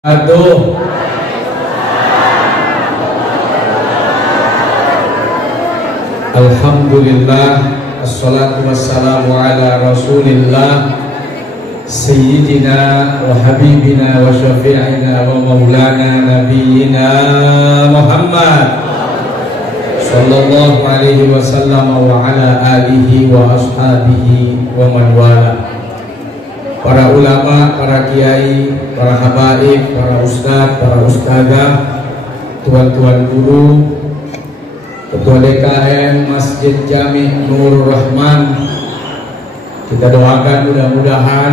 Aduh. Alhamdulillah, assalatu wassalamu ala rasulillah Sayyidina wa habibina wa syafi'ina wa maulana nabiyyina Muhammad sallallahu alaihi wasallam wa ala alihi wa ashabihi wa man wala. Para ulama, para kiai, para habaib, para ustadz, para ustadzah, tuan-tuan guru, Ketua DKM Masjid Jami Nurul Rahman, kita doakan mudah-mudahan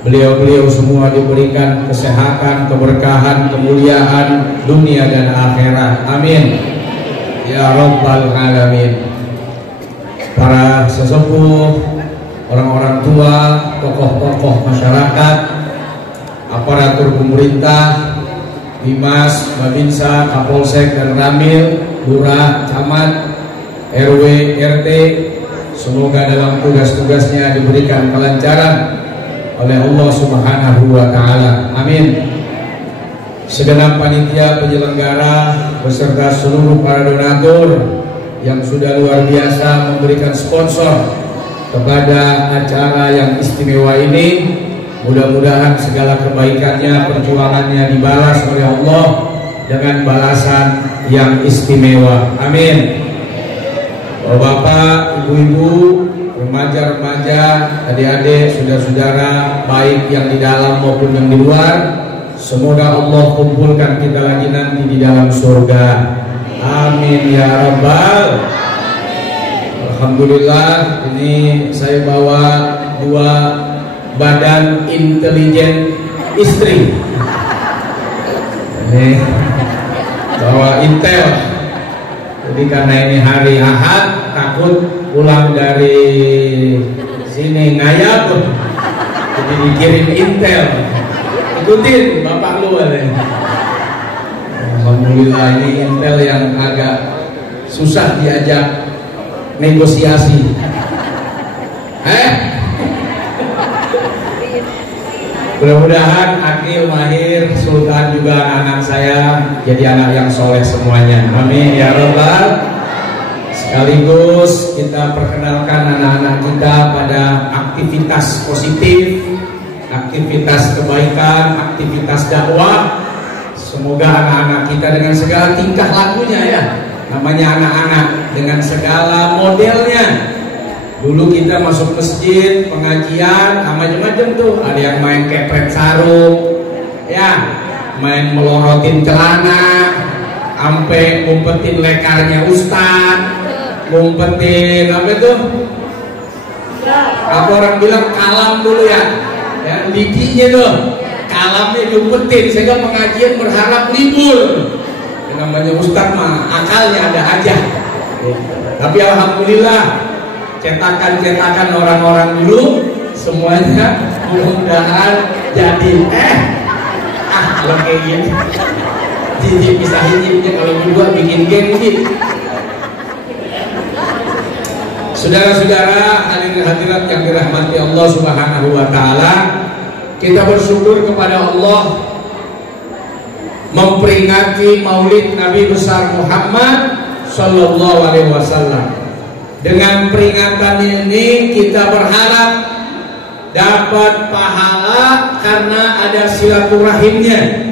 beliau-beliau semua diberikan kesehatan, keberkahan, kemuliaan dunia dan akhirat. Amin ya rabbal alamin. Para sesepuh, orang-orang tua, tokoh-tokoh masyarakat, aparatur pemerintah, Dimas, Babinsa, Kapolsek dan Ramil, Lurah, Camat, RW, RT, semoga dalam tugas-tugasnya diberikan kelancaran oleh Allah Subhanahu wa Ta'ala. Amin. Segenap panitia penyelenggara beserta seluruh para donatur yang sudah luar biasa memberikan sponsor kepada acara yang istimewa ini, mudah-mudahan segala kebaikannya, perjuangannya dibalas oleh Allah dengan balasan yang istimewa. Amin. Bapak, ibu-ibu, remaja-remaja, adik-adik, saudara-saudara, baik yang di dalam maupun yang di luar, semoga Allah kumpulkan kita lagi nanti di dalam surga. Amin ya rabbal. Alhamdulillah, ini saya bawa dua badan intelijen istri. Ini bawa intel. Jadi karena ini hari Ahad, takut pulang dari sini ngayap, jadi dikirim intel. Ikutin bapak lu ada. Alhamdulillah, ini intel yang agak susah diajak negosiasi. Mudah-mudahan Akil, Mahir, Sultan juga anak saya jadi anak yang soleh semuanya. Amin ya rabbal. Sekaligus kita perkenalkan anak-anak kita pada aktivitas positif, aktivitas kebaikan, aktivitas dakwah. Semoga anak-anak kita dengan segala tingkah lakunya, ya, namanya anak-anak, dengan segala modelnya. Dulu kita masuk masjid, pengajian, macam-macam tuh. Ada yang main kepret sarung, ya, main melorotin celana, sampai ngumpetin lekarnya ustad, ngumpetin apa itu? Apa orang bilang kalam dulu ya, lidinya tuh, kalamnya diumpetin sehingga pengajian berharap libur. Yang namanya ustad mah akalnya ada aja. Tapi alhamdulillah, cetakan-cetakan orang-orang dulu semuanya mudah-mudahan jadi kalau kayak gini jijik bisa hijibnya kalau berdua bikin geng gitu. Saudara-saudara, hadirin-hadirat yang dirahmati Allah Subhanahu wa Ta'ala, kita bersyukur kepada Allah memperingati Maulid Nabi besar Muhammad sallallahu alaihi wasallam. Dengan peringatan ini kita berharap dapat pahala karena ada silaturahimnya,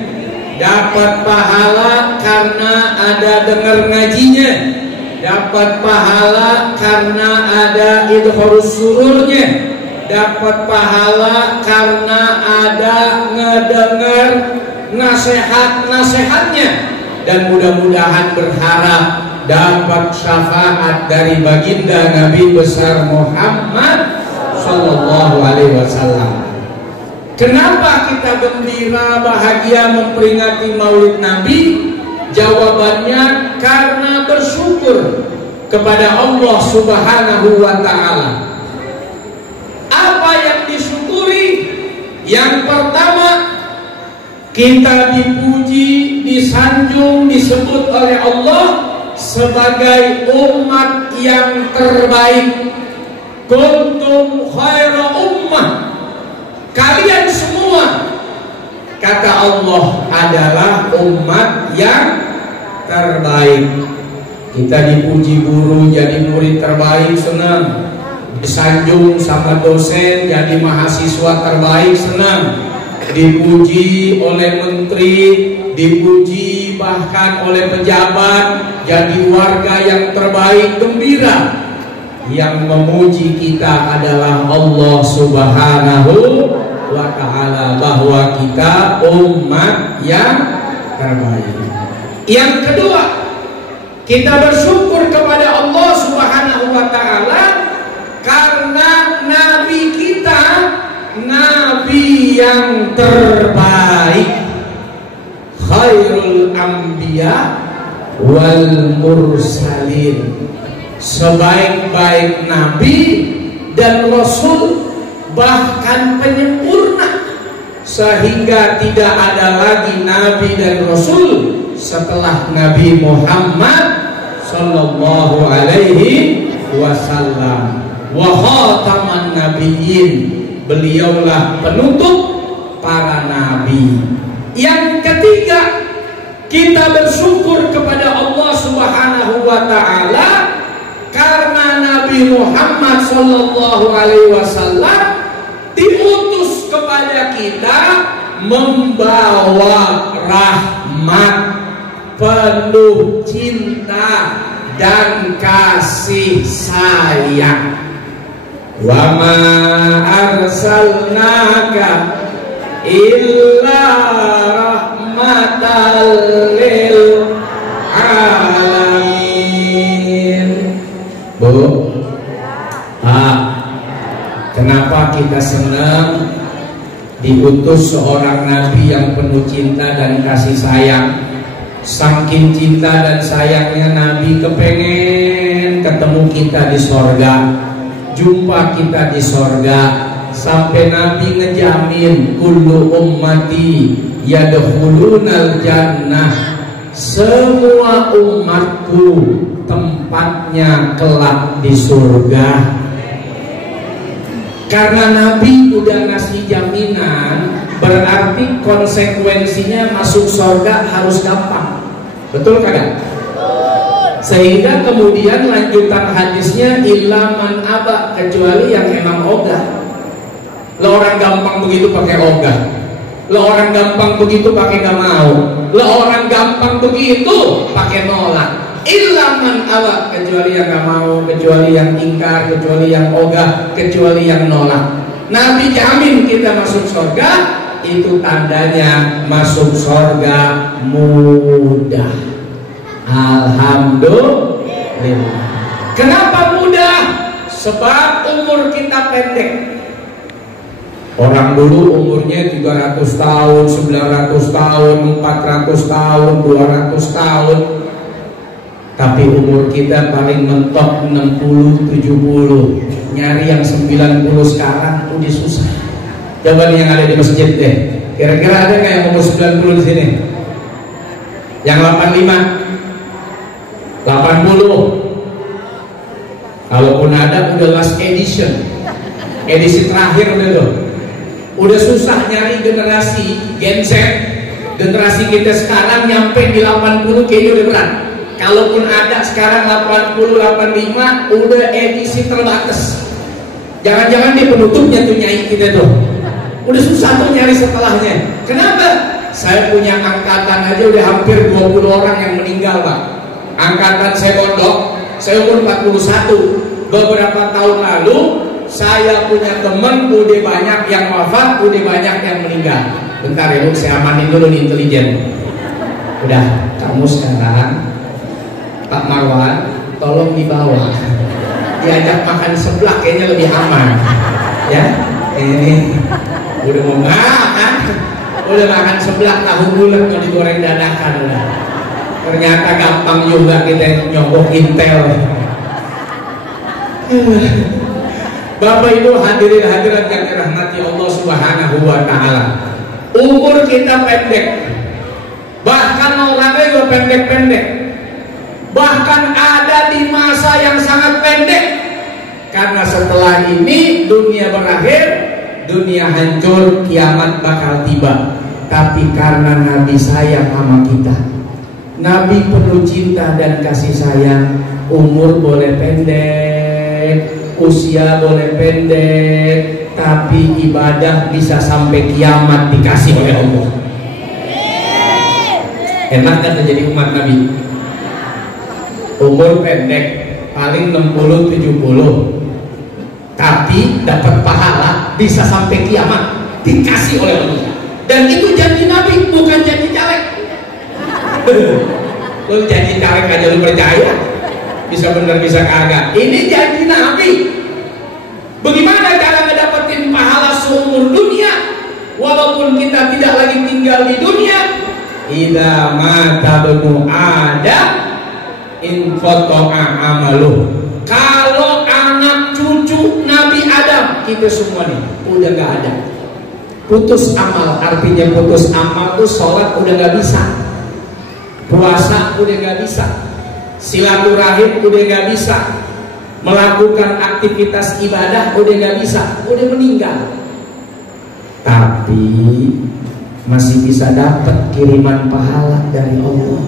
dapat pahala karena ada dengar ngajinya, dapat pahala karena ada idhorus sururnya, dapat pahala karena ada ngedengar nasihat-nasihatnya, dan mudah-mudahan berharap dapat syafaat dari baginda Nabi besar Muhammad sallallahu alaihi wasallam. Kenapa kita gembira, bahagia memperingati Maulid Nabi? Jawabannya karena bersyukur kepada Allah Subhanahu wa Ta'ala. Apa yang disyukuri? Yang pertama, kita dipuji, disanjung, disebut oleh Allah sebagai umat yang terbaik. Kuntum khaira ummah. Kalian semua kata Allah adalah umat yang terbaik. Kita dipuji guru jadi murid terbaik, senang. Disanjung sama dosen jadi mahasiswa terbaik, senang. Dipuji oleh menteri, dipuji bahkan oleh pejabat jadi warga yang terbaik, gembira. Yang memuji kita adalah Allah Subhanahu wa ta'ala, bahwa kita umat yang terbaik. Yang kedua, kita bersyukur kepada Allah Subhanahu wa ta'ala karena nabi kita nabi yang terbaik, khairul anbiya wal mursalin, sebaik-baik nabi dan rasul, bahkan penyempurna, sehingga tidak ada lagi nabi dan rasul setelah Nabi Muhammad sallallahu alaihi wasallam. Wa khataman nabiyyin, beliaulah penutup para nabi. Yang ketiga, kita bersyukur kepada Allah Subhanahu wa ta'ala karena Nabi Muhammad sallallahu alaihi wasallam diutus kepada kita membawa rahmat, penuh cinta dan kasih sayang. Wa ma arsalnaka illa rahmatan lil alamin. Bu, kenapa kita senang diutus seorang nabi yang penuh cinta dan kasih sayang? Saking cinta dan sayangnya nabi kepengen ketemu kita di sorga, jumpa kita di sorga, sampai nabi ngejamin kullu ummati yadkhulunal jannah, semua umatku tempatnya kelak di surga. Karena nabi udah ngasih jaminan, berarti konsekuensinya masuk surga harus gampang. Betul kagak? Sehingga kemudian lanjutan hadisnya illa man aba, kecuali yang emang ogah. Lo orang gampang begitu pakai ogah, lo orang gampang begitu pakai gak mau, lo orang gampang begitu pakai nolak. Illa man aba, kecuali yang gak mau, kecuali yang ingkar, kecuali yang ogah, kecuali yang nolak. Nabi jamin kita masuk surga. Itu tandanya masuk surga mudah. Alhamdulillah. Kenapa mudah? Sebab umur kita pendek. Orang dulu umurnya 300 tahun, 900 tahun, 400 tahun, 200 tahun. Tapi umur kita paling mentok 60, 70. Nyari yang 90 sekarang udah susah. Coba nih yang ada di masjid deh, kira-kira ada nggak yang umur 90 di sini? Yang 85, 80. Kalaupun ada udah last edition, edisi terakhir udah tuh. Udah susah nyari generasi Gen Z. Generasi kita sekarang nyampe di 80 kayaknya udah berat. Kalaupun ada sekarang 80, 85 udah edisi terbatas. Jangan-jangan dia penutupnya tuh nyai kita tuh. Udah susah tuh nyari setelahnya. Kenapa? Saya punya angkatan aja udah hampir 20 orang yang meninggal, Pak. Angkatan saya pondok, saya umur 41. Beberapa tahun lalu saya punya temen udah banyak yang wafat, udah banyak yang meninggal. Bentar ya Bu, saya amanin dulu nih intelijen. Udah, kamu sekarang Pak Marwan tolong dibawa. Diajak makan seblak kayaknya lebih aman. Ya, ini udah mau makan, udah makan seblak tahu bulat mau digoreng dadakan udah. Ternyata gampang juga kita nyogok intel. Bapak Ibu hadirin hadirat yang dirahmati Allah Subhanahu wa ta'ala. Umur kita pendek, bahkan orangnya juga pendek-pendek. Bahkan ada di masa yang sangat pendek. Karena setelah ini dunia berakhir, dunia hancur, kiamat bakal tiba. tapi karena Nabi sayang sama kita. Nabi penuh cinta dan kasih sayang. Umur boleh pendek, usia boleh pendek, tapi ibadah bisa sampai kiamat dikasih oleh Allah. Enak kan jadi umat Nabi? Umur pendek paling 60-70, tapi dapat pahala bisa sampai kiamat dikasih oleh Allah. Dan itu janji Nabi, bukan janji caleg. Lu janji caleg aja lu percaya? Bisa bener bisa kagak. Ini janji Nabi. Bagaimana cara ngedapetin pahala seumur dunia walaupun kita tidak lagi tinggal di dunia? Idza mata bnu Adam in qata'a amaluh. Kalau anak cucu Nabi Adam, kita semua nih udah gak ada, putus amal. Artinya putus amal tuh sholat udah gak bisa, puasa udah gak bisa, silaturahim udah gak bisa, melakukan aktivitas ibadah udah gak bisa, udah meninggal. Tapi masih bisa dapat kiriman pahala dari Allah,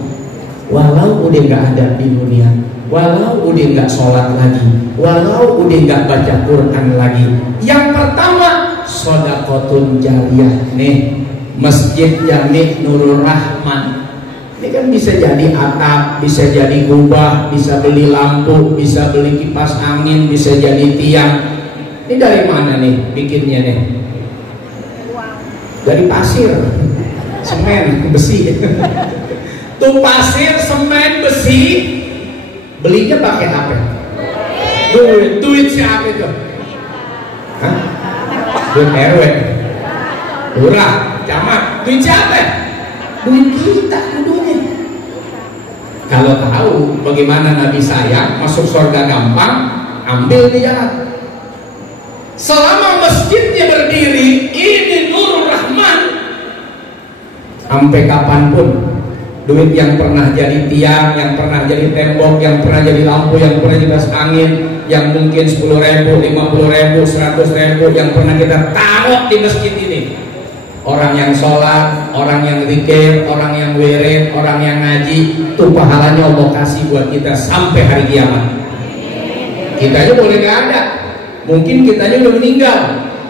walau udah gak ada di dunia, walau udah gak sholat lagi, walau udah gak baca Quran lagi. Yang pertama, sodaqotun jariyah. Nih, Masjid Jami Nurul Rahman. Ini kan bisa jadi atap, bisa jadi kubah, bisa beli lampu, bisa beli kipas angin, bisa jadi tiang. Ini dari mana nih bikinnya nih? Dari pasir, semen, besi. Tuh pasir, semen, besi, belinya pakai apa? Duit siapa itu? Hah? Duit RW, lurah, camat. Duit siapa? Duit kita, duit. Kalau tahu bagaimana Nabi sayang, masuk surga gampang, ambil di jalan. Selama masjidnya berdiri, ini Nurul Rahman, sampai kapanpun duit yang pernah jadi tiang, yang pernah jadi tembok, yang pernah jadi lampu, yang pernah jadi kipas angin, yang mungkin 10.000, 50.000, 100.000 yang pernah kita taruh di masjid ini. Orang yang sholat, orang yang zikir, orang yang wirid, orang yang ngaji, itu pahalanya Allah kasih buat kita sampai hari kiamat. Kita aja boleh gak ada, mungkin kita aja udah meninggal,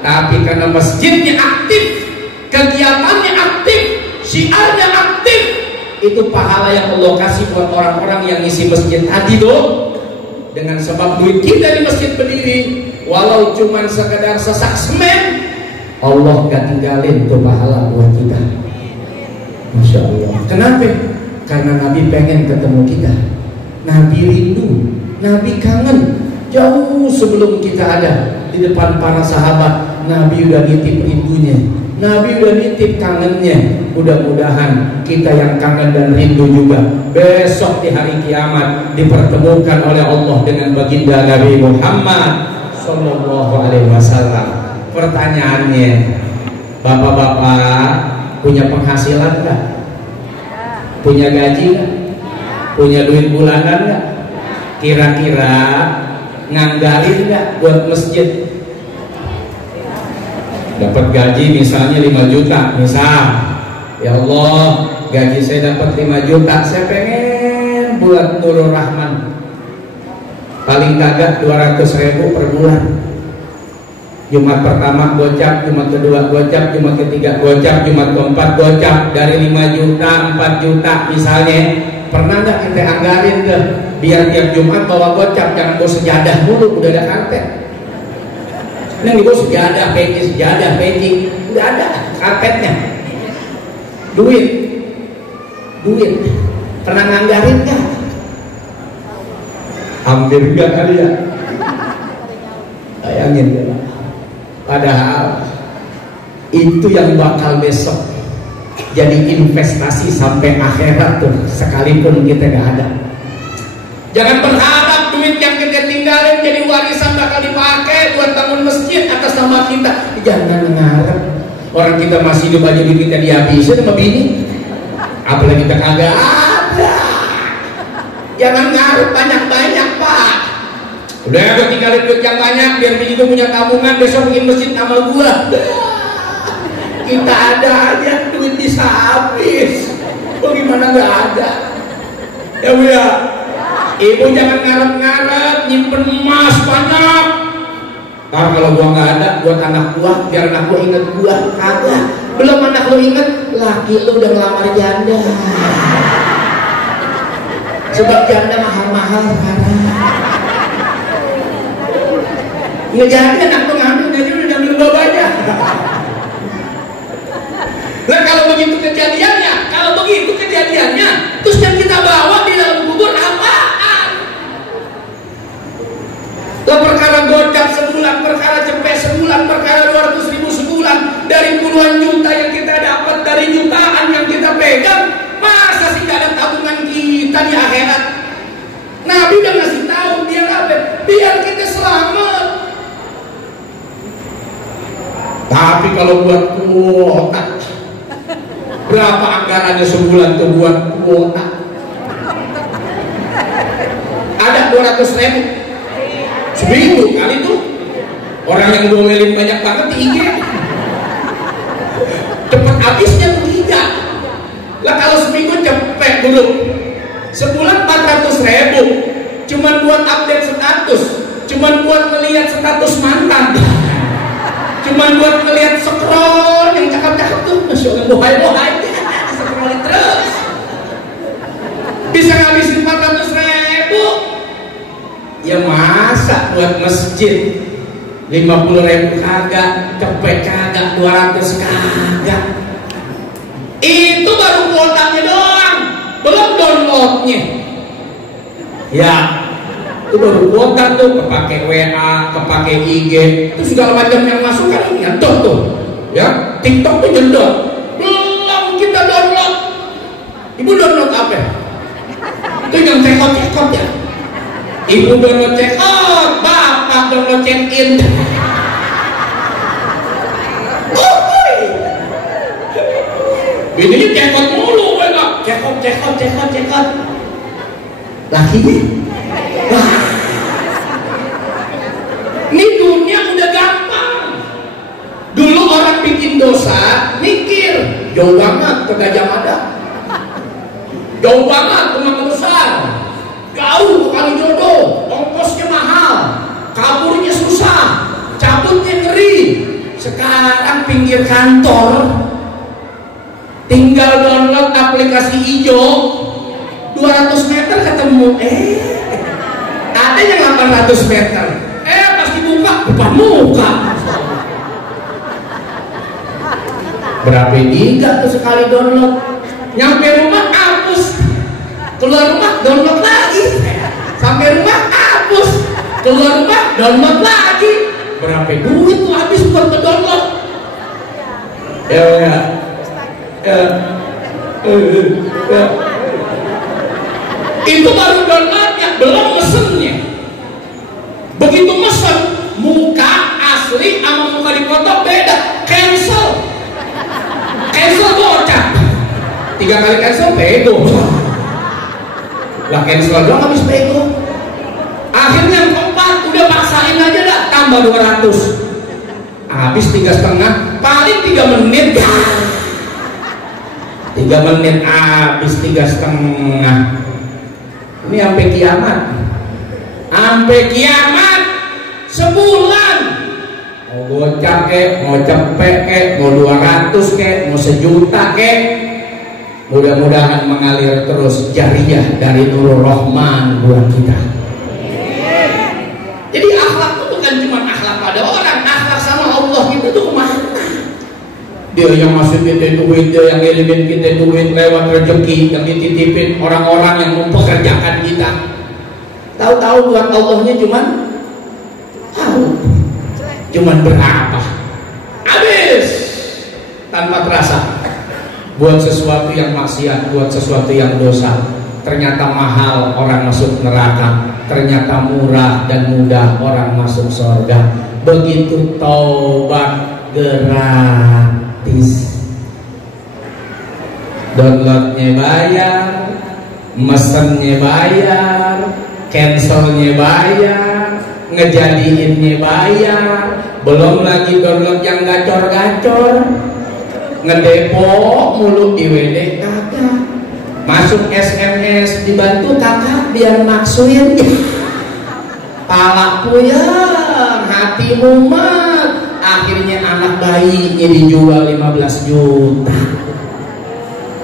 tapi karena masjidnya aktif, kegiatannya aktif, syiarnya aktif, itu pahala yang Allah kasih buat orang-orang yang ngisi masjid tadi loh. Dengan sebab duit kita di masjid berdiri, walau cuman sekedar sesak semen, Allah gak tinggalin tuh pahala buat kita. Masya Allah. Kenapa? Karena Nabi pengen ketemu kita. Nabi rindu, Nabi kangen. Jauh sebelum kita ada di depan para sahabat, Nabi udah nitip rindunya, Nabi udah nitip kangennya. Mudah-mudahan kita yang kangen dan rindu juga besok di hari kiamat dipertemukan oleh Allah dengan baginda Nabi Muhammad Sallallahu Alaihi Wasallam. Pertanyaannya, bapak-bapak punya penghasilan nggak? Punya gaji nggak? Punya duit bulanan nggak? Kira-kira nganggarin nggak buat masjid? Dapat gaji misalnya 5 juta, misal, ya Allah, gaji saya dapat 5 juta, saya pengen buat Nurul Rahman, paling kagak 200.000 per bulan. Jumat pertama gocap, Jumat kedua gocap, Jumat ketiga gocap, Jumat keempat gocap. Dari 5 juta 4 juta misalnya. Pernah nggak kita anggarin tuh biar tiap Jumat bawa gocap, jangan bawa sejadah dulu, udah ada karpet. Yang dibawa sejadah, peci, udah ada karpetnya. Duit. Pernah nganggarin nggak? Hampir enggak kali ya. Bayangin ya Pak. Padahal itu yang bakal besok jadi investasi sampai akhirat tuh, sekalipun kita gak ada. Jangan berharap duit yang kita tinggalin jadi warisan bakal dipakai buat bangun masjid atas nama kita. Jangan ngarep. Orang kita masih hidup aja duit kita dihabisin sama bini, apalagi kita kagak ada. Jangan ngarep banyak-banyak Pak. Udah gue tinggalin duit yang banyak biar bini gue punya tabungan, besok bikin masjid nama gue. Kita ada aja duit bisa habis. Bagaimana nggak ada? Ya Bu ya. Ibu jangan ngarep-ngarep nyimpen emas banyak. Ntar kalau gua nggak ada, buat anak gua, biar anak gua inget gua. Kagak. Belum anak lu inget, laki lu udah ngelamar janda. Sebab janda mahal-mahal sekarang. Nggak jadi anak tuh ngambil, jadi udah ambil babanya. Nah kalau begitu kejadiannya, terus yang kita bawa di dalam kubur apaan? Lah perkara gocap sebulan, perkara cepet sebulan, perkara 200.000 sebulan, dari puluhan juta yang kita dapat, dari jutaan yang kita pegang, masa sih gak ada tabungan kita di akhirat? Nabi udah ngasih tahu biar apa? Biar kita selamat. Tapi kalau buat kuota, berapa anggarannya sebulan tuh buat kuota? Ada 200.000 seminggu kali tuh. Orang yang domelin banyak banget di IG, cepet habisnya tuh 3. Lah kalau seminggu cepet dulu, sebulan 400.000 cuman buat update status, cuman buat ngelihat status mantan, cuman buat ngelihat scroll yang cakep-cakep tuh, masya Allah, bohai-bohai scroll terus bisa ngabisin 400.000. Ya masa buat masjid 50.000 kagak, cepet kagak, 200 kagak. Itu baru kuotanya doang, belum downloadnya. Ya itu baru kuota tuh, kepake WA, kepake IG, itu segala macam yang masuk kan nyedot tuh. Ya TikTok tuh nyedot. Belum kita download. Ibu download apa? Itu yang cekot-cekot ya. Ibu download check out, bapak download check in. Bininya cekot mulu, cekot. Lakinya, wah, ini dunia udah gampang. Dulu orang bikin dosa, mikir jauh banget ke Gajah Mada, jauh banget ke Makassar, jauh kali jodoh, ongkosnya mahal, kaburnya susah, cabutnya ngeri. Sekarang pinggir kantor, tinggal download aplikasi hijau, 200 meter ketemu. Ada yang 800 meter. Pasti buka depan muka. Berapa giga tuh sekali download? Nyampe rumah hapus. Keluar rumah download lagi, sampai rumah hapus, keluar rumah download lagi. Berapa duit tuh habis buat download? Ya. Itu baru downloadnya, belum mesennya. Begitu mesen, muka asli sama muka dipoto beda, cancel bocah. 3 kali cancel bego. Lah cancel doang habis bego. Akhirnya yang keempat udah paksain aja dah, tambah 200. Habis 3,5, paling 3 menit. 3 menit habis 3,5. Ini sampai kiamat. Sampai kiamat sebulan. Mau gocap kek, mau cepet kek, mau 200 kek, mau 1.000.000 kek, mudah-mudahan mengalir terus jariah dari Nurul Rahman buat kita. Jadi akhlak itu bukan cuma akhlak pada orang, akhlak sama Allah itu tuh kemana? Dia yang masukin kita duit, dia yang ngirimin kita duit lewat rezeki yang dititipin orang-orang yang mempekerjakan kita. Tahu-tahu buat Allahnya cuman berapa? Habis tanpa terasa. Buat sesuatu yang maksiat, buat sesuatu yang dosa, ternyata mahal orang masuk neraka, ternyata murah dan mudah orang masuk surga. Begitu taubat gratis, downloadnya bayar, mesennya bayar, cancelnya bayar, ngejadiinnya bayar, belum lagi download yang gacor-gacor. ngedepok mulu di WD kagak, masuk SMS dibantu kakak biar maksuin pala puyeng hati mumet, akhirnya anak bayinya dijual 15 juta.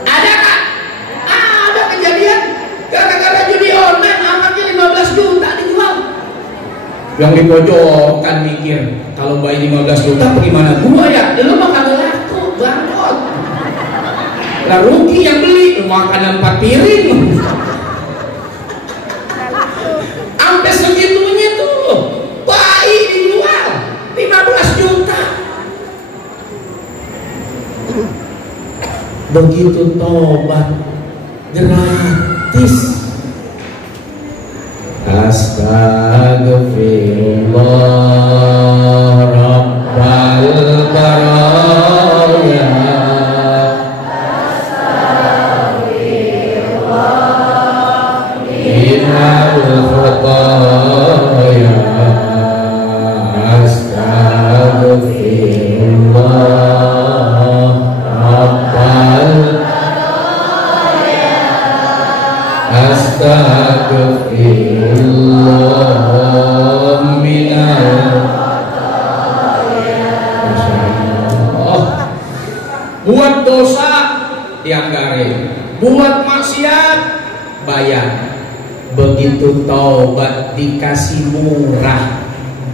Ada kan? Ada kejadian gara-gara judi online anaknya 15 juta dijual. Yang di pojokan mikir, kalau bayi 15 juta bagaimana gua ya? Lu mah kagak laku, bangkrut. Lah rugi yang beli, lu makan 4 piring. Sampai segitunya tuh, bayi dijual 15 juta. Begitu tobat gratis. Astagfirullah Rabbal baraya. Innal khataya. Astagfirullah Rabbal baraya. Astagfirullah minal khataya. Buat dosa dianggarin, buat maksiat bayar. Begitu taubat dikasih murah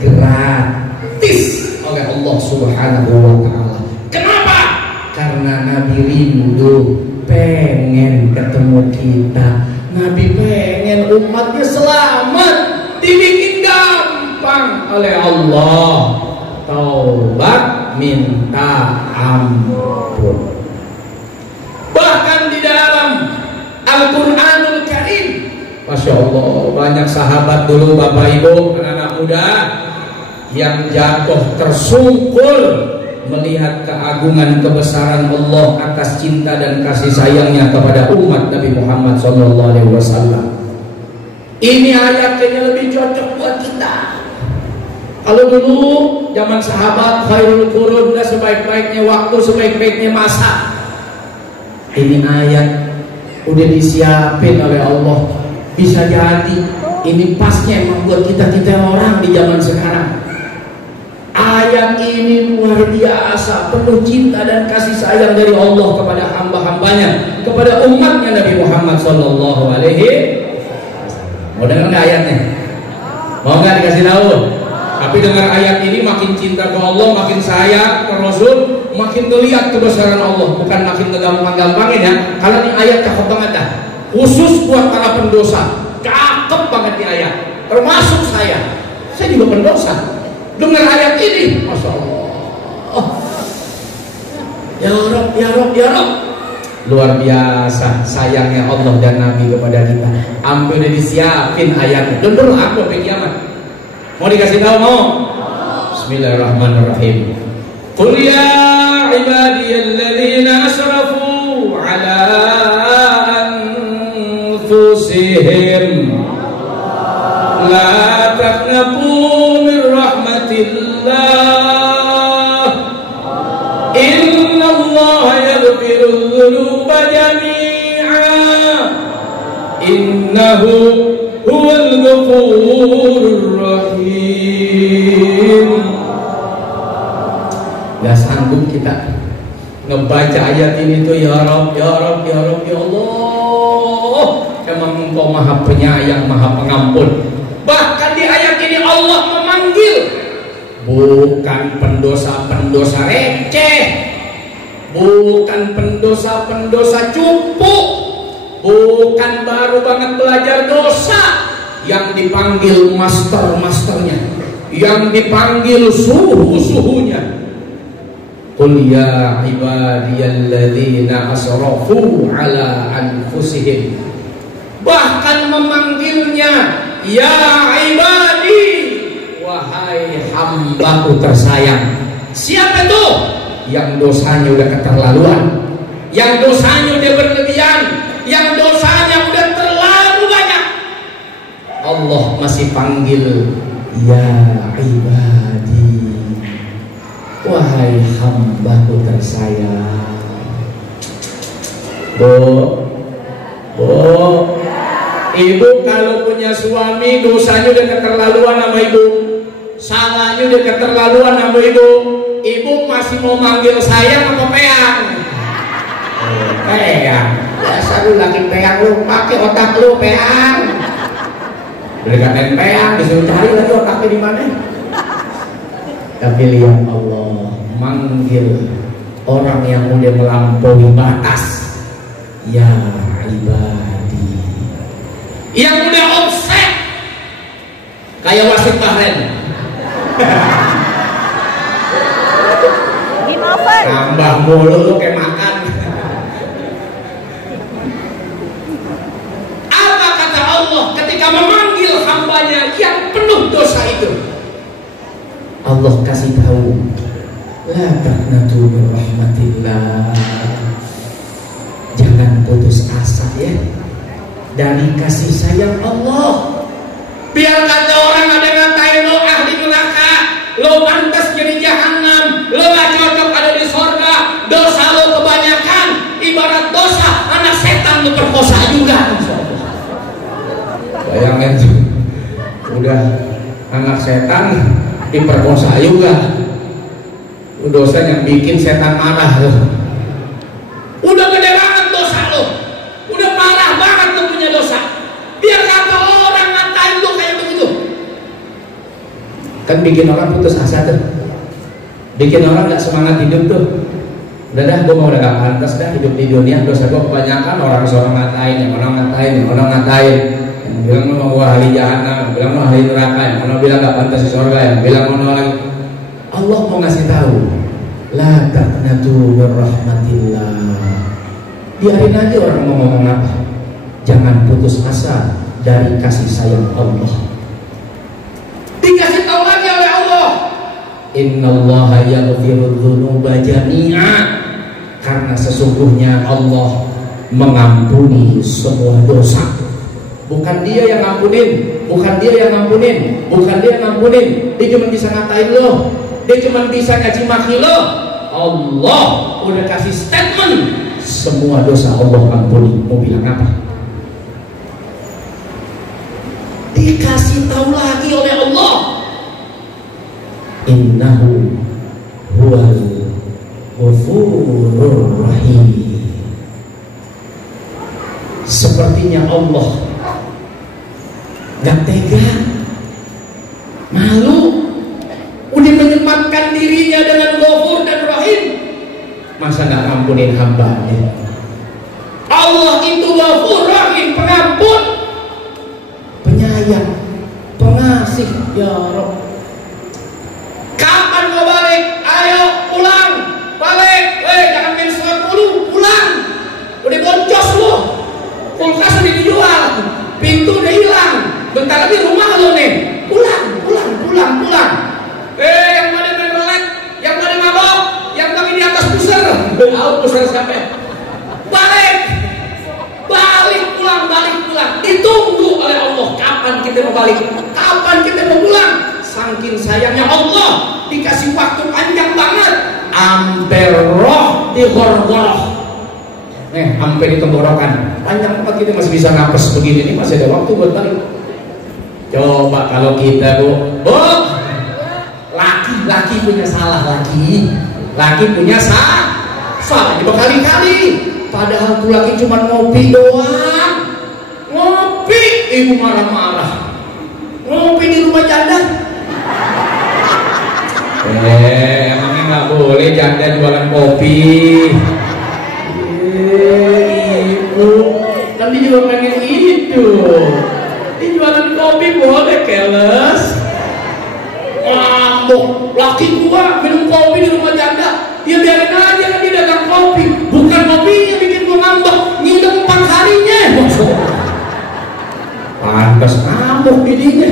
gratis oleh Allah Subhanahu wa ta'ala. Kenapa? Karena Nabi rindu pengen ketemu kita. Nabi pengen umatnya selamat, dibikin gampang oleh Allah. Taubat minta ampun. Bahkan di dalam Al-Quranul Karim, Masya Allah, banyak sahabat dulu, Bapak Ibu, anak-anak muda yang jatuh tersungkur melihat keagungan kebesaran Allah atas cinta dan kasih sayangnya kepada umat Nabi Muhammad SAW. Ini ayatnya lebih cocok buat kita. Kalau dulu zaman sahabat khairul qurun, sebaik-baiknya waktu, sebaik-baiknya masa. Ini ayat udah disiapin oleh Allah. Bisa jadi ini pasnya emang buat kita orang di zaman sekarang. Ayat ini luar biasa, penuh cinta dan kasih sayang dari Allah kepada hamba-hambanya, kepada umatnya Nabi Muhammad SAW. Mau dengar nggak ayatnya? Mau nggak dikasih tahu? Tapi dengar ayat ini makin cinta ke Allah, makin sayang ke Rasul, makin melihat kebesaran Allah. Bukan makin gampang-gampangin ya. Kalau ini ayat cakep banget dah. Khusus buat para pendosa, cakep banget di ayat. Termasuk saya juga pendosa. Dengar ayat ini, Masya Allah. Oh. Ya Rabb, ya Rabb, ya Rabb. Luar biasa sayangnya Allah dan Nabi kepada kita. Hampir udah disiapin ayatnya. Dengar aku sampai kiamat. Mau dikasih tahu mau? Bismillahirrahmanirrahim. Qul ya ibadiyalladzina asrafu ala anfusihim la taqnatu min rahmatillah innallaha yaghfirudz dzunuba jami'a innahu huwal ghafurur rahim. Gak sanggup kita ngebaca ayat ini tuh, ya Rabb, ya Rabb, ya Rabb, ya Allah. Emang Engkau Maha Penyayang, Maha Pengampun. Bahkan di ayat ini Allah memanggil bukan pendosa-pendosa receh, bukan pendosa-pendosa cupu, bukan baru banget belajar dosa. Yang dipanggil master-masternya, yang dipanggil suhu-suhunya. Qul ya ibadiyalladzina asrafu ala anfusihim. Bahkan memanggilnya ya ibadi, wahai hambaku tersayang. Siapa itu? Yang dosanya udah keterlaluan, yang dosanya udah berlebihan, yang dosanya udah terlalu banyak. Allah masih panggil ya ibadi, wahai hambaku tersayang. Bu, ibu kalau punya suami dosanya udah keterlaluan sama ibu, salahnya udah keterlaluan sama ibu. Ibu masih mau manggil sayang apa peang? Peang. Biasa lu laki peang, lu pakai otak lu peang. Udah katain peang, disuruh cari lagi otaknya di mana? Tapi lihat Allah manggil orang yang udah melampaui batas. Ya ibadi, yang udah offset kayak wasit Bahrain. Nambah mulu lu kayak makan. Apa kata Allah ketika memanggil hambanya yang penuh dosa itu? Allah kasih tahu, la taqnatu min rahmatillah. Jangan putus asa ya dari kasih sayang Allah. Biar kata orang ada ngatain lo ahli neraka, lo pantas jadi jahanam, lo gak cocok ada di sorga, dosa lo kebanyakan, ibarat dosa anak setan lo perkosa juga. Bayangin tuh, udah anak setan diperkosa juga, dosa yang bikin setan marah tuh. Udah gede banget dosa lo, udah parah banget lo punya dosa. Biar kata orang ngatain lo kayak begitu, kan bikin orang putus asa tuh, bikin orang gak semangat hidup tuh. Udah dah, gue mau udah gak pantas dah hidup di dunia, dosa gue kebanyakan. Orang ngatain, yang orang ngatain, yang bilang lo mau gue ahli jahanam, yang bilang lo ahli neraka, yang orang bilang gak pantas di surga, yang bilang lo lagi. Allah mau ngasih tahu, la taqnatu min rahmatillah. Biarin aja orang mau ngomong apa, jangan putus asa dari kasih sayang Allah. Dikasih tahu lagi oleh Allah, innallaha yaghfiru dzunuba jami'a, karena sesungguhnya Allah mengampuni semua dosa. Bukan dia yang ngampunin, bukan dia yang ngampunin, bukan dia yang ngampunin. Dia cuma bisa ngatain lo, dia cuma bisa ngaji maki lo. Allah udah kasih statement, semua dosa Allah ampuni. Mau bilang apa? Dikasih tahu lagi oleh Allah, innahu huwal ghafurur rahim. Sepertinya Allah gak tega, malu, udah menyematkan dirinya dengan Ghafur dan Rahim, masa gak ngampunin hambanya? Allah itu Ghafur Rahim, pengampun, penyayang, pengasih. Ya Rabb, kapan mau balik? Ayo pulang, balik. Jangan main surat dulu, pulang. Udah boncos lo, kulkas udah dijual, pintu udah hilang, bentar lagi rumah lo nih. Pulang. Yang pada main roulette, yang pada mabok, yang kami di atas pusar, pusar siapa? Balik, pulang. Ditunggu oleh Allah. Kapan kita mau balik? Kapan kita mau pulang? Saking sayangnya Allah, dikasih waktu panjang banget. Amper roh di gorgoroh. Sampai di tenggorokan. Panjang banget, kita masih bisa napas begini. Ini masih ada waktu buat balik. Coba kalau kita laki punya salah, laki punya salah berkali-kali. Padahal tuh laki cuma ngopi doang, ibu marah-marah, ngopi di rumah janda. Emangnya nggak boleh janda jualan kopi? Ibu kan dia juga pengen itu, dia jualan kopi boleh, keles. Ngambok, laki gua minum kopi di rumah janda, dia biarin aja kan dia dagang kopi. Bukan kopinya bikin gua ngambok, ngidam 4 harinya. Pantas ngambok dirinya,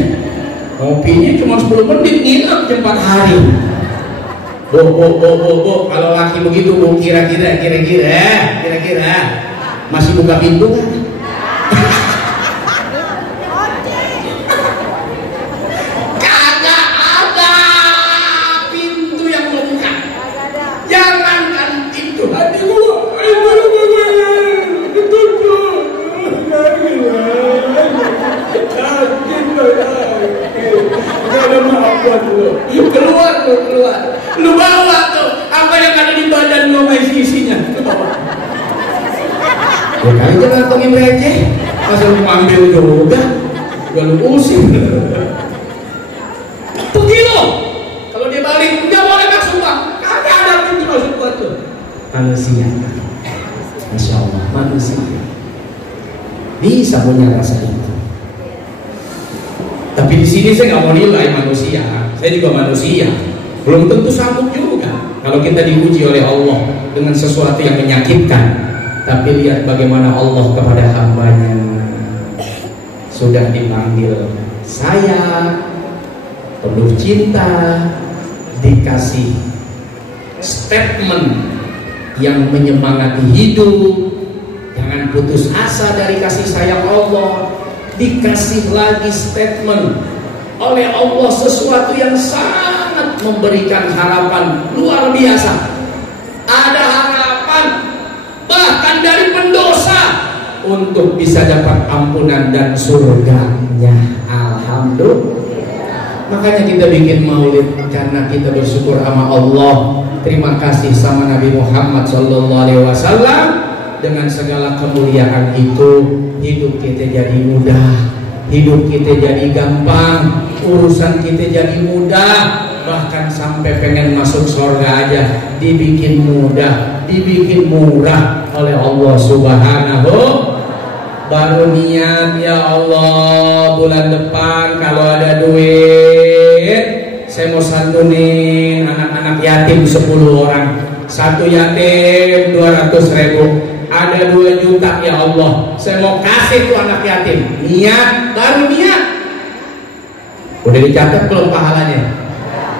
kopinya cuma 10 menit, ngidam 4 hari. Bu, kalau laki begitu bu, kira-kira masih buka pintu kan? Ya kali jangan ngantongin receh, masa lu ambil juga, gak lu usir. Begitu. Kalau dia balik, nggak boleh masuk Pak. Kagak ada pintu masuk buat tuh. Manusia, Masya Allah, manusia bisa punya rasa itu. Tapi di sini saya nggak mau nilai manusia. Saya juga manusia. Belum tentu sanggup juga kalau kita diuji oleh Allah dengan sesuatu yang menyakitkan. Tapi lihat bagaimana Allah kepada hambanya. Sudah dipanggil saya, penuh cinta, dikasih statement yang menyemangati hidup, jangan putus asa dari kasih sayang Allah. Dikasih lagi statement oleh Allah sesuatu yang sangat memberikan harapan luar biasa. Ada harapan bahkan dari pendosa untuk bisa dapat ampunan dan surganya. Alhamdulillah. Makanya kita bikin maulid karena kita bersyukur sama Allah. Terima kasih sama Nabi Muhammad SAW. Dengan segala kemuliaan itu, hidup kita jadi mudah, hidup kita jadi gampang, urusan kita jadi mudah. Bahkan sampai pengen masuk surga aja dibikin mudah, dibikin murah oleh Allah Subhanahu. Baru niat, ya Allah, bulan depan kalau ada duit saya mau santunin anak-anak yatim 10 orang. Satu yatim 200.000. Ada 2 juta, ya Allah, saya mau kasih tuh anak yatim. Niat, baru niat. Udah dicatat belum pahalanya?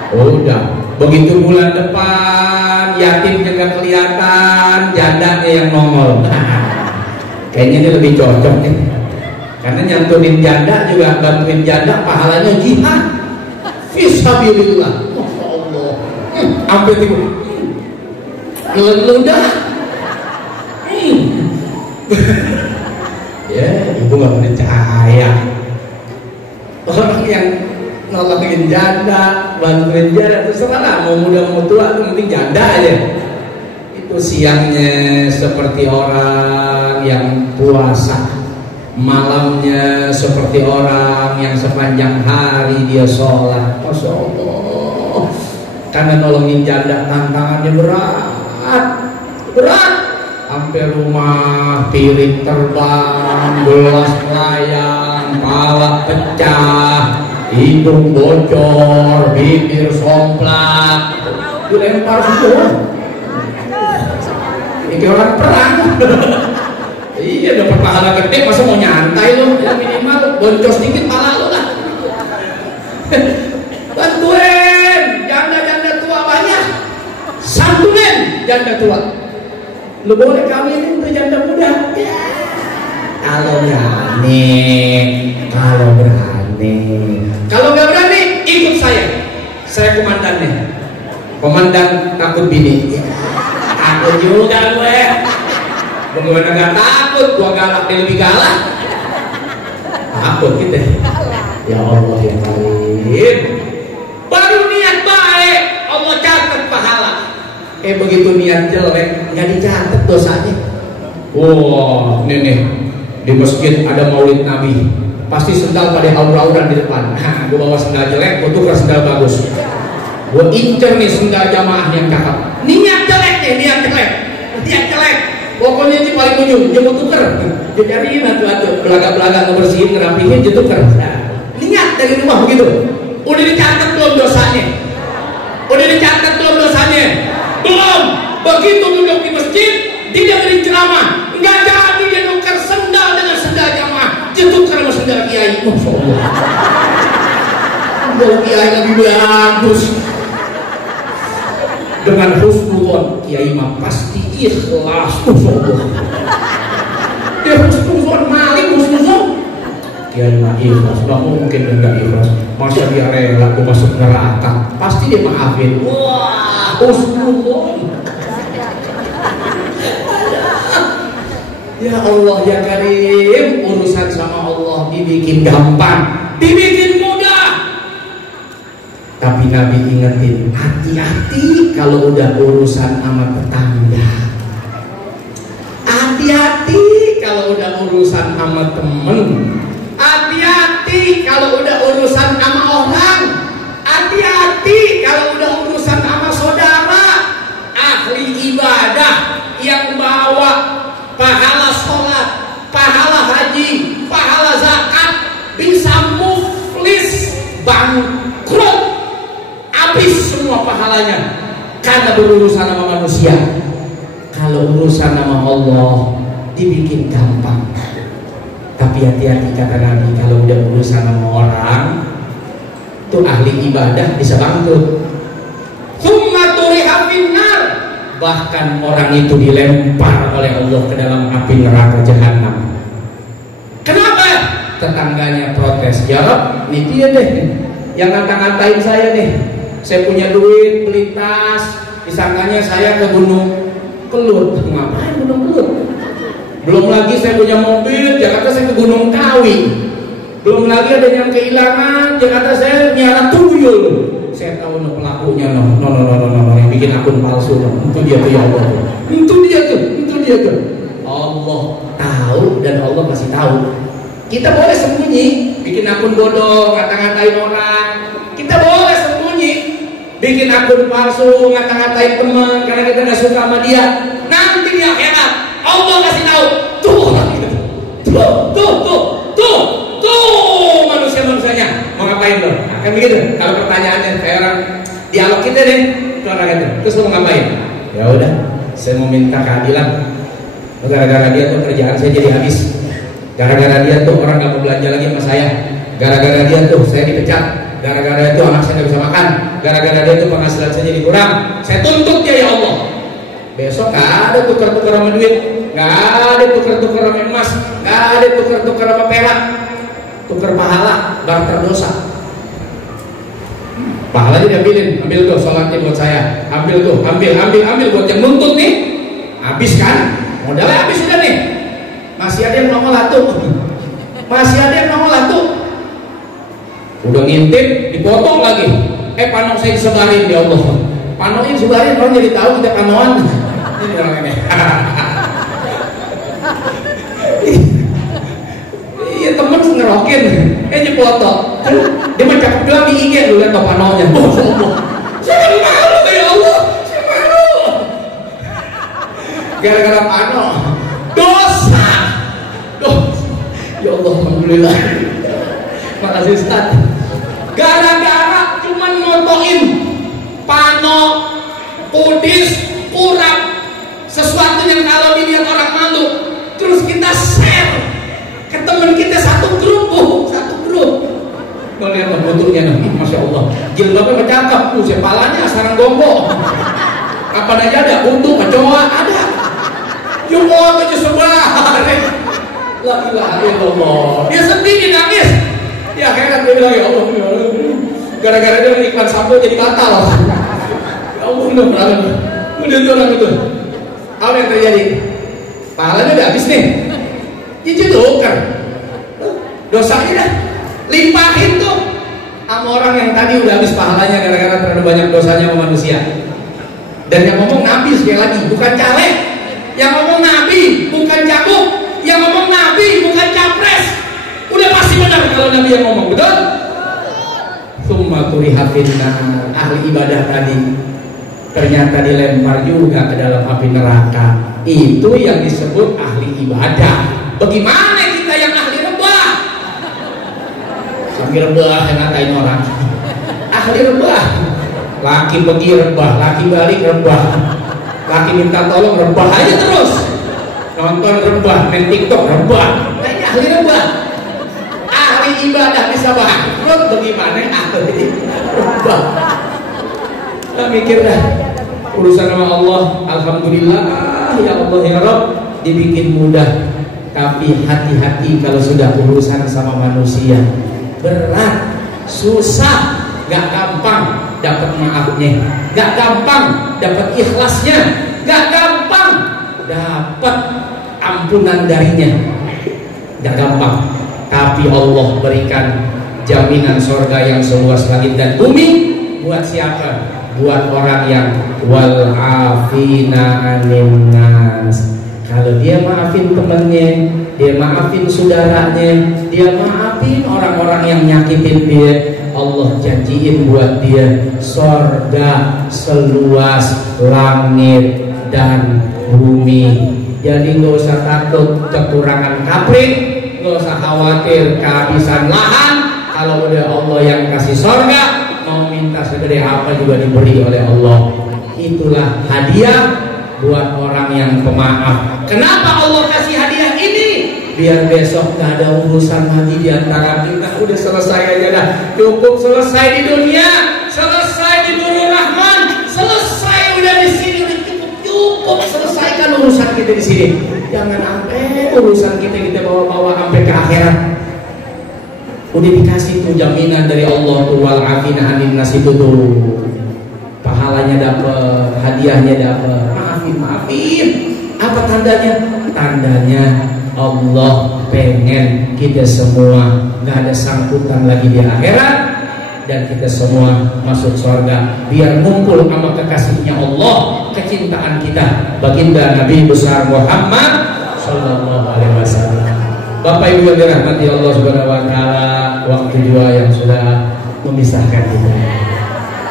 Udah. Begitu bulan depan yatimnya nggak kelihatan, jandanya yang nongol. Kayaknya ini lebih cocok nih. Karena nyantunin janda juga bantuin janda, pahalanya jihad fisabilillah. Masya Allah. Sampai tiba ngeludah. Ya, ibu nggak percaya. Orang yang nolongin janda, bantuin janda, terserah lah, mau muda mau tua, itu penting janda aja. Itu siangnya seperti orang yang puasa, malamnya seperti orang yang sepanjang hari dia sholat. Masya Allah. Karena nolongin janda tantangannya berat. Sampai rumah piring terbang, gelas melayang, kepala pecah, hidung bocor, bibir somplak, dilempar semua. Ini orang perang. Iya, dapat pahala gede, masa mau nyantai lo? Ya minimal boncos dikit pala lo lah. Bantuin janda-janda tua banyak, santunin janda tua. Lu boleh kawinin tuh janda muda ya. Kalau berani. Kalau nggak berani, ikut saya komandannya. Komandan takut bini ya. Takut juga gue. Bagaimana gak takut, gua galak dia lebih galak. Takut kita. Ya Allah ya Karim. Baru niat baik, Allah catat pahala. Begitu niat jelek nggak dicatat dosanya. Wah, ini nih di masjid ada maulid Nabi, pasti sendal pada aur-auran di depan. Nah, gue bawa sendal jelek, gue tukar sendal bagus. Gue incer nih sendal jamaah yang cakep. Niat jelek nih, niat jelek. Pokoknya ini paling ujung, dia mau tuker. Dia cariin atuh belaga-belaga ngebersihin, ngerapihin, dia tuker. Nah, niat dari rumah begitu. Udah dicatat belum dosanya? Belum. Begitu duduk di masjid, dia beri ceramah, nggak jadi dia tukar sendal dengan sendal jamaah, dia tukar sama sendal kiai. Masya Allah. Sendal kiai lebih bagus. Dengan husnuzon, kiai mah pasti ikhlas. Masya Allah. Dia husnuzon, maling husnuzon. Kiai mah ikhlas, nggak mungkin nggak ikhlas. Masa dia rela aku masuk neraka? Pasti dia maafin. Wah, husnuzon. Ya Allah ya Karim, urusan sama Allah dibikin gampang, dibikin mudah. Tapi Nabi ingetin, hati-hati kalau udah urusan sama tetangga. Hati-hati urusan sama temen, hati-hati kalau udah urusan sama orang, hati-hati kalau udah urusan sama saudara. Ahli ibadah yang bawa pahala sholat, pahala haji, pahala zakat, bisa muflis, bangkrut, habis semua pahalanya karena berurusan sama manusia. Kalau urusan sama Allah dibikin gampang. Tapi hati-hati kata Nabi, kalau udah urusan sama orang tuh ahli ibadah bisa bangkrut. Tsumma turiha finnar, bahkan orang itu dilempar oleh Allah ke dalam api neraka jahanam. Kenapa? Tetangganya protes. Jawab, nih dia deh yang ngata-ngatain saya nih. Saya punya duit beli tas, disangkanya saya ke Gunung Kelut. Ngapain Gunung Kelut? Belum lagi saya punya mobil, Jakarta saya ke Gunung Kawi. Belum lagi ada yang kehilangan, Jakarta saya miara tuyul. Saya tahu no pelakunya, no, yang bikin akun palsu, no. Itu dia tuh ya Allah. Itu dia tuh. Allah tahu dan Allah masih tahu. Kita boleh sembunyi, bikin akun bodoh, ngata-ngatain orang. Kita boleh sembunyi, bikin akun palsu, ngata-ngatain teman karena kita nggak suka sama dia. Nanti dia hebat, Allah kasih tahu. Tuh manusia-manusianya mau ngapain loh? Kan begitu. Kalau pertanyaannya kayak orang dialog kita deh, itu orang itu. Terus mau ngapain? Ya udah, saya mau minta keadilan. Gara-gara dia tuh kerjaan saya jadi habis. Gara-gara dia tuh orang nggak mau belanja lagi sama saya. Gara-gara dia tuh saya dipecat. Gara-gara itu anak saya nggak bisa makan. Gara-gara dia tuh penghasilan saya jadi kurang. Saya tuntut dia ya Allah. Besok nggak ada tukar-tukar sama duit, nggak ada tukar-tukar sama emas, nggak ada tukar-tukar sama perak. Tukar pahala, barter dosa. Pahalanya diambilin, ambil tuh sholatnya buat saya, ambil tuh, ambil buat yang nuntut nih. Habis kan? Modalnya habis sudah nih. Masih ada yang nongol latu. Udah ngintip, dipotong lagi. Panok saya disebarin ya Allah. Panoknya disebarin, orang jadi tahu kita panoan. Ini orang ini. Iya temen ngerokin, nyepoto. Dia mah cakep juga di IG lu lihat panonya. Saya malu ya Allah, saya malu. Gara-gara pano, dosa. Ya Allah, alhamdulillah. Makasih Ustaz. Gara-gara cuman motoin pano, kudis, kurap, sesuatu yang kalau dilihat orang malu, terus kita share ke teman kita satu grup. Melihat bentuknya nih, masya Allah, jilbabnya cakep, sepalanya sarang gombo, apa aja ada, untuk kecoa ada, jumlah aja sebelah. La ilaha illallah. Dia sedih, dia nangis. Ya heran dia bilang ya Allah, gara-gara dia iklan sampo jadi batal. Ya Allah, udah orang itu. Apa yang terjadi? Pahalanya udah habis nih. Dijudukan. Dosanya dah limpahin tuh sama orang yang tadi udah habis pahalanya gara-gara terlalu banyak dosanya sama manusia. Dan yang ngomong Nabi sekali lagi, bukan caleg. Yang ngomong Nabi, bukan jagung. Yang ngomong Nabi, bukan capres. Udah pasti benar kalau Nabi yang ngomong, betul? Tsumma turiha finnar, ahli ibadah tadi ternyata dilempar juga ke dalam api neraka. Itu yang disebut ahli ibadah. Bagaimana kita yang ahli rebah? Sambil rebah yang ngatain orang. Ahli rebah. Laki pergi rebah, laki balik rebah, laki minta tolong rebah aja terus. Nonton rebah, main TikTok rebah. Nah, ini ahli rebah. Ahli ibadah bisa bangkrut, bagaimana ahli rebah? Kita mikir dah urusan sama Allah. Alhamdulillah ya Allah ya Rabb, dibikin mudah. Tapi hati-hati kalau sudah urusan sama manusia, berat, susah, gak gampang dapat maafnya, gak gampang dapat ikhlasnya, gak gampang dapat ampunan darinya, gak gampang. Tapi Allah berikan jaminan surga yang seluas langit dan bumi. Buat siapa? Buat orang yang wal afina anin nas. Kalau dia maafin temannya, dia maafin saudaranya, dia maafin orang-orang yang nyakitin dia, Allah janjiin buat dia sorga seluas langit dan bumi. Jadi nggak usah takut kekurangan kaprik, nggak usah khawatir kehabisan lahan. Kalau udah Allah yang kasih sorga, mau minta segede apa juga diberi oleh Allah. Itulah hadiah buat orang yang pemaaf. Kenapa Allah kasih hadiah ini? Biar besok gak ada urusan lagi di antara kita. Udah selesai aja dah. Cukup selesai di dunia, selesai di Nurul Rahman, selesai udah di sini, udah cukup selesaikan urusan kita di sini. Jangan sampai urusan kita bawa-bawa sampai ke akhirat. Udah dikasih tuh jaminan dari Allah tuh, wal afina anin nas itu tuh. Pahalanya dapat, hadiahnya dapat. Maafin. Apa tandanya? Tandanya Allah pengen kita semua nggak ada sangkutan lagi di akhirat, dan kita semua masuk surga biar ngumpul sama kekasihnya Allah, kecintaan kita baginda Nabi besar Muhammad Sallallahu Alaihi Wasallam. Bapak Ibu yang dirahmati Allah Subhanahu Wa Taala, waktu juga yang sudah memisahkan kita.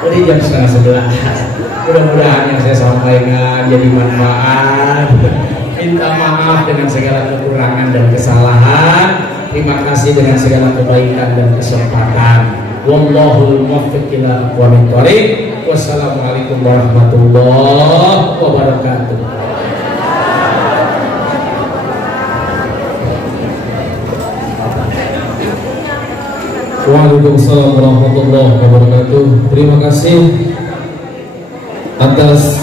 Udah jam 10:30. Mudah-mudahan yang saya sampaikan jadi manfaat. Minta maaf dengan segala kekurangan dan kesalahan. Terima kasih dengan segala kebaikan dan kesempatan. Wallahul muwaffiq ila aqwamit thoriq. Wassalamualaikum warahmatullahi wabarakatuh. Waalaikumsalam warahmatullahi wabarakatuh. Terima kasih atas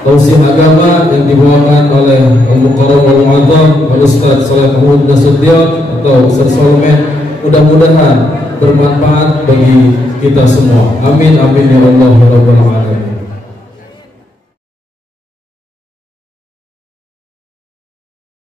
tausiah agama yang dibawakan oleh Al-Mukarram Al-Mu'adzam Al-Ustaz Saleh Mahmud Nasution atau Ustaz Solomon. Mudah-mudahan bermanfaat bagi kita semua. Amin amin ya Allah ya Rabbal Alamin.